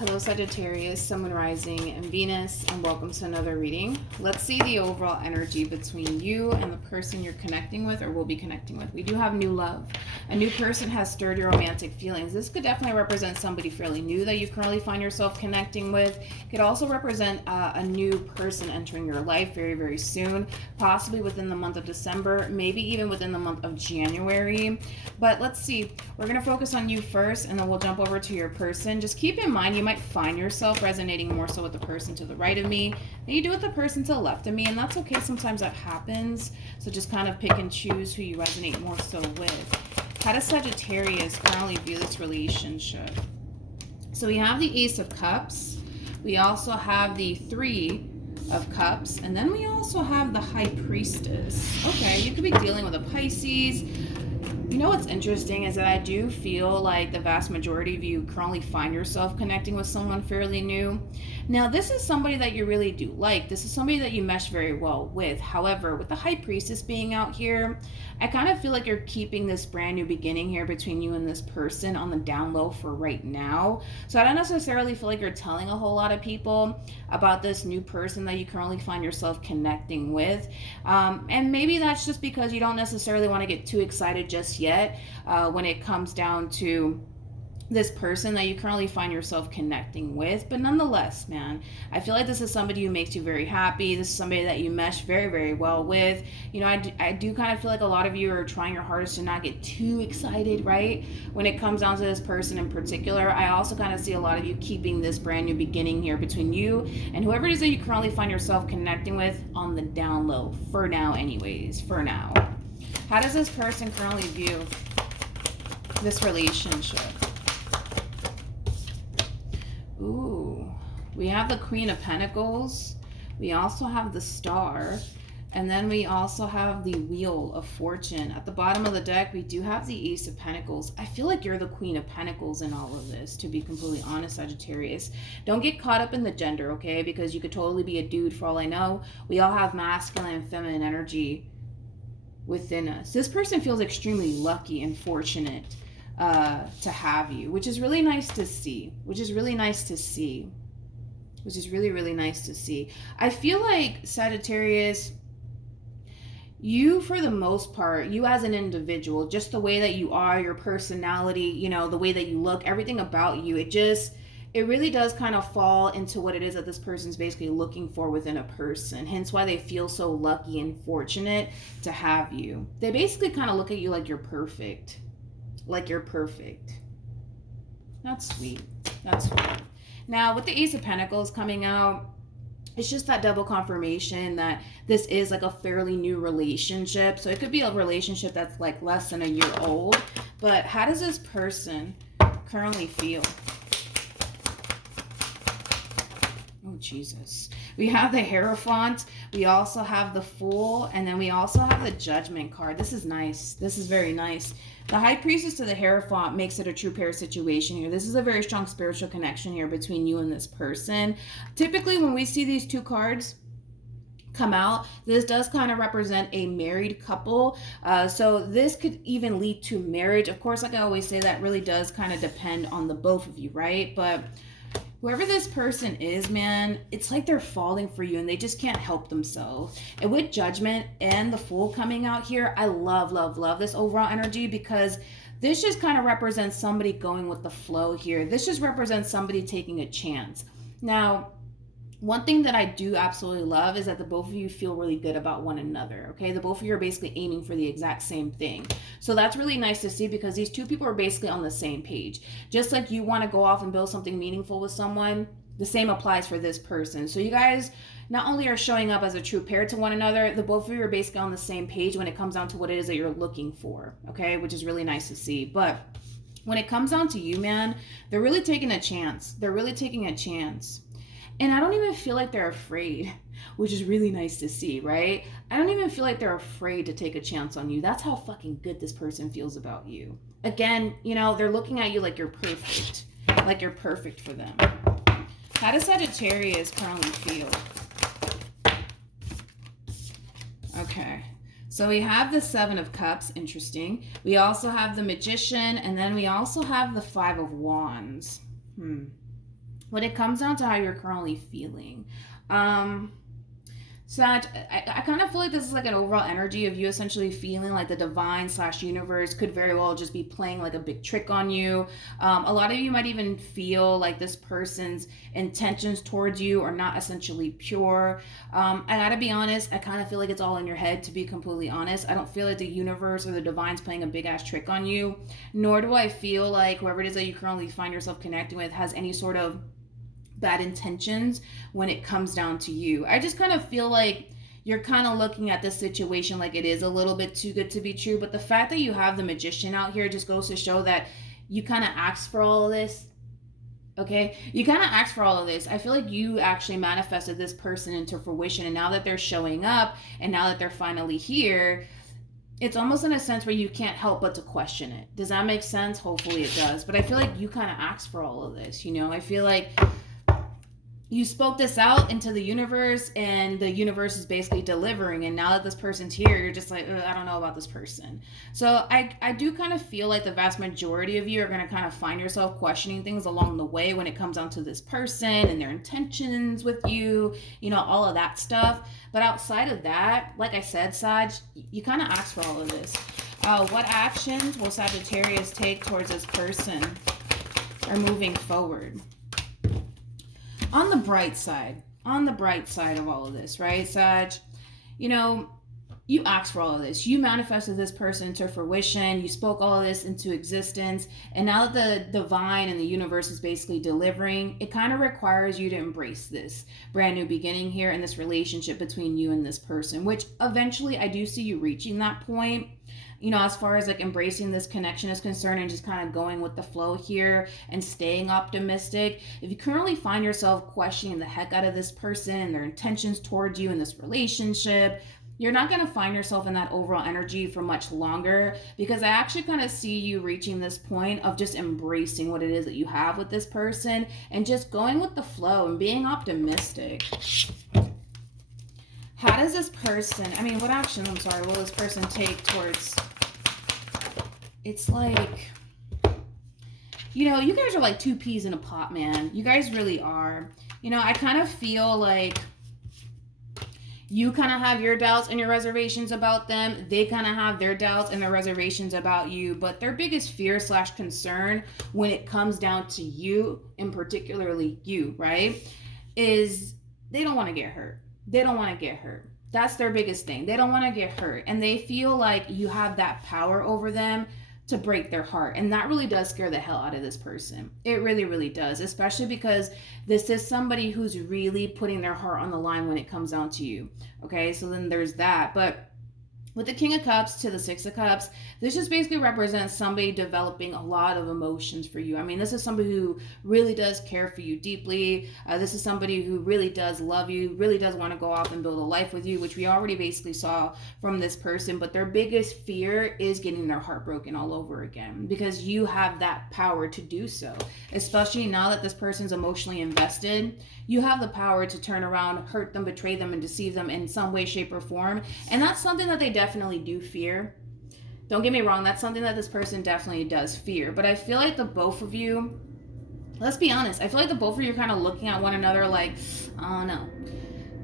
Hello Sagittarius, Sun, Moon, Rising, and Venus, and welcome to another reading. Let's see the overall energy between you and the person you're connecting with or will be connecting with. We do have new love. A new person has stirred your romantic feelings. This could definitely represent somebody fairly new that you currently find yourself connecting with. It could also represent a new person entering your life very, very soon, possibly within the month of December, maybe even within the month of January. But let's see. We're going to focus on you first, and then we'll jump over to your person. Just keep in mind, you might find yourself resonating more so with the person to the right of me than you do with the person to the left of me, and that's okay. Sometimes that happens, so just kind of pick and choose who you resonate more so with. How does Sagittarius currently view this relationship? So we have the Ace of Cups, we also have the Three of Cups, and then we also have the High Priestess. Okay, you could be dealing with a Pisces. You know what's interesting is that I do feel like the vast majority of you currently find yourself connecting with someone fairly new. Now, this is somebody that you really do like. This is somebody that you mesh very well with. However, with the High Priestess being out here, I kind of feel like you're keeping this brand new beginning here between you and this person on the down low for right now. So I don't necessarily feel like you're telling a whole lot of people about this new person that you currently find yourself connecting with. And maybe that's just because you don't necessarily want to get too excited just yet when it comes down to this person that you currently find yourself connecting with. But nonetheless, man, I feel like this is somebody who makes you very happy. This is somebody that you mesh very, very well with. You know, I do kind of feel like a lot of you are trying your hardest to not get too excited, right? When it comes down to this person in particular, I also kind of see a lot of you keeping this brand new beginning here between you and whoever it is that you currently find yourself connecting with on the down low. For now, anyways, for now. How does this person currently view this relationship? Ooh, we have the Queen of Pentacles. We also have the Star. And then we also have the Wheel of Fortune. At the bottom of the deck, we do have the Ace of Pentacles. I feel like you're the Queen of Pentacles in all of this, to be completely honest, Sagittarius. Don't get caught up in the gender, okay? Because you could totally be a dude for all I know. We all have masculine and feminine energy within us. This person feels extremely lucky and fortunate to have you, which is really nice to see, which is really, really nice to see. I feel like Sagittarius, you, for the most part, you as an individual, just the way that you are, your personality, you know, the way that you look, everything about you, it really does kind of fall into what it is that this person's basically looking for within a person. Hence why they feel so lucky and fortunate to have you. They basically kind of look at you like you're perfect. Like you're perfect. That's sweet. That's sweet. Now, with the Ace of Pentacles coming out, it's just that double confirmation that this is like a fairly new relationship. So it could be a relationship that's like less than a year old. But how does this person currently feel? Oh, Jesus. We have the Hierophant. We also have the Fool. And then we also have the Judgment card. This is nice. This is very nice. The High Priestess to the Hierophant makes it a true pair situation here. This is a very strong spiritual connection here between you and this person. Typically, when we see these two cards come out, this does kind of represent a married couple. So this could even lead to marriage. Of course, like I always say, that really does kind of depend on the both of you, right? But whoever this person is, man, it's like they're falling for you and they just can't help themselves. And with Judgment and the Fool coming out here, I love this overall energy, because this just kind of represents somebody going with the flow here. This just represents somebody taking a chance. Now, one thing that I do absolutely love is that the both of you feel really good about one another, okay? The both of you are basically aiming for the exact same thing. So that's really nice to see, because these two people are basically on the same page. Just like you want to go off and build something meaningful with someone, the same applies for this person. So you guys not only are showing up as a true pair to one another, the both of you are basically on the same page when it comes down to what it is that you're looking for, okay? Which is really nice to see. But when it comes down to you, man, they're really taking a chance. They're really taking a chance. And I don't even feel like they're afraid, which is really nice to see, right? I don't even feel like they're afraid to take a chance on you. That's how fucking good this person feels about you. Again, you know, they're looking at you like you're perfect. Like you're perfect for them. How does Sagittarius currently feel? Okay. So we have the Seven of Cups, interesting. We also have the Magician, and then we also have the Five of Wands. when it comes down to how you're currently feeling, Sag, I kind of feel like this is like an overall energy of you essentially feeling like the divine slash universe could very well just be playing like a big trick on you. A lot of you might even feel like this person's intentions towards you are not essentially pure. I gotta be honest, I kind of feel like it's all in your head, to be completely honest. I don't feel like the universe or the divine's playing a big ass trick on you, nor do I feel like whoever it is that you currently find yourself connecting with has any sort of bad intentions when it comes down to you. I just kind of feel like you're kind of looking at this situation like it is a little bit too good to be true. But the fact that you have the magician out here just goes to show that you kind of asked for all of this. Okay, you kind of asked for all of this. I feel like you actually manifested this person into fruition, and now that they're showing up and now that they're finally here, it's almost in a sense where you can't help but to question it. Does that make sense? Hopefully it does. But I feel like you kind of asked for all of this. I feel like you spoke this out into the universe, and the universe is basically delivering. And now that this person's here, you're just like, I don't know about this person. So I do kind of feel like the vast majority of you are going to kind of find yourself questioning things along the way when it comes down to this person and their intentions with you, all of that stuff. But outside of that, like I said, Sag, you kind of asked for all of this. What actions will Sagittarius take towards this person or moving forward? On the bright side of all of this, right, Sag? You asked for all of this. You manifested this person into fruition. You spoke all of this into existence. And now that the divine and the universe is basically delivering, it kind of requires you to embrace this brand new beginning here in this relationship between you and this person, which eventually I do see you reaching that point. As far as like embracing this connection is concerned and just kind of going with the flow here and staying optimistic. If you currently find yourself questioning the heck out of this person and their intentions towards you in this relationship, you're not going to find yourself in that overall energy for much longer, because I actually kind of see you reaching this point of just embracing what it is that you have with this person and just going with the flow and being optimistic. How does this person, what action, will this person take towards, it's like, you guys are like two peas in a pot, man. You guys really are. I kind of feel like you kind of have your doubts and your reservations about them. They kind of have their doubts and their reservations about you. But their biggest fear / concern when it comes down to you, and particularly you, right, is they don't want to get hurt. They don't want to get hurt. That's their biggest thing. They don't want to get hurt. And they feel like you have that power over them to break their heart. And that really does scare the hell out of this person. It really, really does. Especially because this is somebody who's really putting their heart on the line when it comes down to you. Okay, so then there's that. But with the King of Cups to the Six of Cups, this just basically represents somebody developing a lot of emotions for you. This is somebody who really does care for you deeply. This is somebody who really does love you, really does want to go off and build a life with you, which we already basically saw from this person. But their biggest fear is getting their heart broken all over again, because you have that power to do so. Especially now that this person's emotionally invested, you have the power to turn around, hurt them, betray them, and deceive them in some way, shape, or form. And that's something that they definitely do fear. Don't get me wrong, that's something that this person definitely does fear. But I feel like the both of you, let's be honest, I feel like the both of you are kind of looking at one another like, oh no,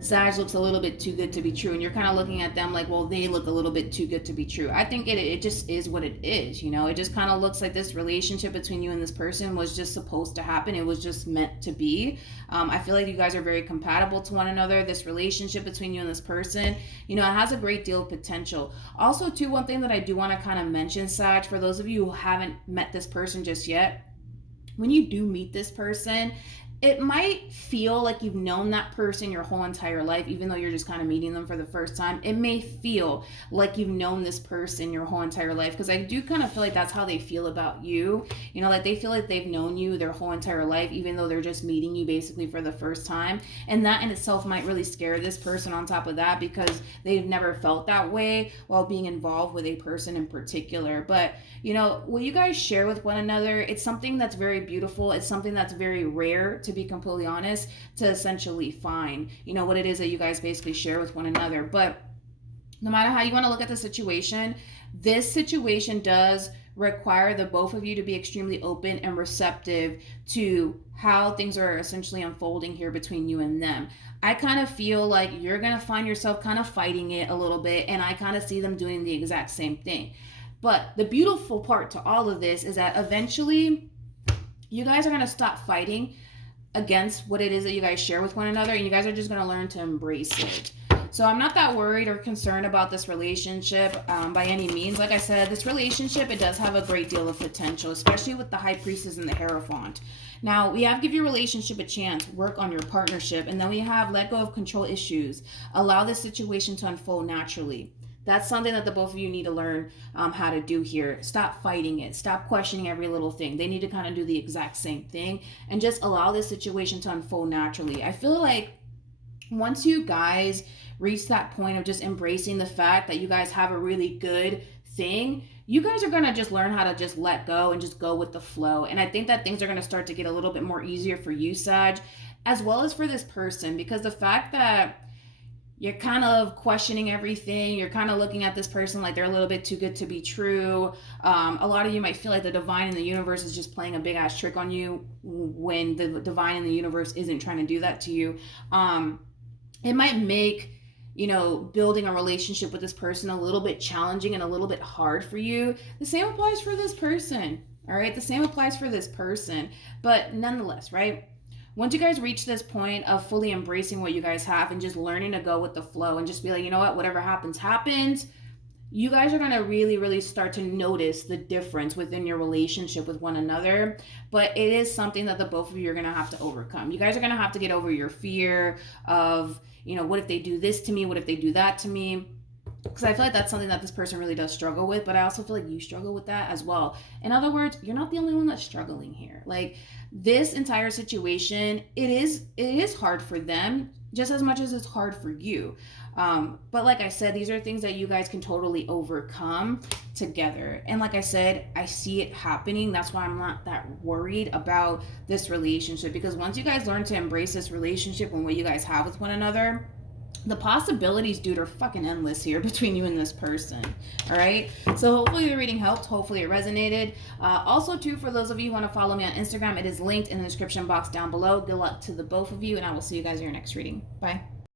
Sag looks a little bit too good to be true. And you're kind of looking at them like, well, they look a little bit too good to be true. I think it just is what it is. It just kind of looks like this relationship between you and this person was just supposed to happen. It was just meant to be. I feel like you guys are very compatible to one another. This relationship between you and this person, it has a great deal of potential. Also, too, one thing that I do want to kind of mention, Sag, for those of you who haven't met this person just yet, when you do meet this person, it might feel like you've known that person your whole entire life, even though you're just kind of meeting them for the first time. It may feel like you've known this person your whole entire life, because I do kind of feel like that's how they feel about you. Like they feel like they've known you their whole entire life, even though they're just meeting you basically for the first time. And that in itself might really scare this person on top of that, because they've never felt that way while being involved with a person in particular. But, what you guys share with one another, it's something that's very beautiful. It's something that's very rare, to be completely honest, to essentially find, what it is that you guys basically share with one another. But no matter how you want to look at the situation, this situation does require the both of you to be extremely open and receptive to how things are essentially unfolding here between you and them. I kind of feel like you're going to find yourself kind of fighting it a little bit, and I kind of see them doing the exact same thing. But the beautiful part to all of this is that eventually you guys are going to stop fighting against what it is that you guys share with one another, and you guys are just going to learn to embrace it. So I'm not that worried or concerned about this relationship by any means. Like I said, this relationship, it does have a great deal of potential, especially with the High Priestess and the Hierophant. Now, we have give your relationship a chance, work on your partnership, and then we have let go of control issues. Allow this situation to unfold naturally. That's something that the both of you need to learn how to do here. Stop fighting it. Stop questioning every little thing. They need to kind of do the exact same thing and just allow this situation to unfold naturally. I feel like once you guys reach that point of just embracing the fact that you guys have a really good thing, you guys are going to just learn how to just let go and just go with the flow. And I think that things are going to start to get a little bit more easier for you, Sag, as well as for this person, because the fact that you're kind of questioning everything. You're kind of looking at this person like they're a little bit too good to be true. A lot of you might feel like the divine in the universe is just playing a big ass trick on you when the divine in the universe isn't trying to do that to you. It might make, building a relationship with this person a little bit challenging and a little bit hard for you. The same applies for this person. All right. The same applies for this person. But nonetheless, right? Once you guys reach this point of fully embracing what you guys have and just learning to go with the flow and just be like, you know what, whatever happens, happens, you guys are going to really, really start to notice the difference within your relationship with one another. But it is something that the both of you are going to have to overcome. You guys are going to have to get over your fear of, what if they do this to me? What if they do that to me? Because I feel like that's something that this person really does struggle with, but I also feel like you struggle with that as well. In other words, you're not the only one that's struggling here. Like, this entire situation, it is hard for them just as much as it's hard for you. But like I said, these are things that you guys can totally overcome together. And like I said, I see it happening. That's why I'm not that worried about this relationship, because once you guys learn to embrace this relationship and what you guys have with one another, the possibilities, dude, are fucking endless here between you and this person. All right. So hopefully the reading helped. Hopefully it resonated. Also, too, for those of you who want to follow me on Instagram, it is linked in the description box down below. Good luck to the both of you, and I will see you guys in your next reading. Bye.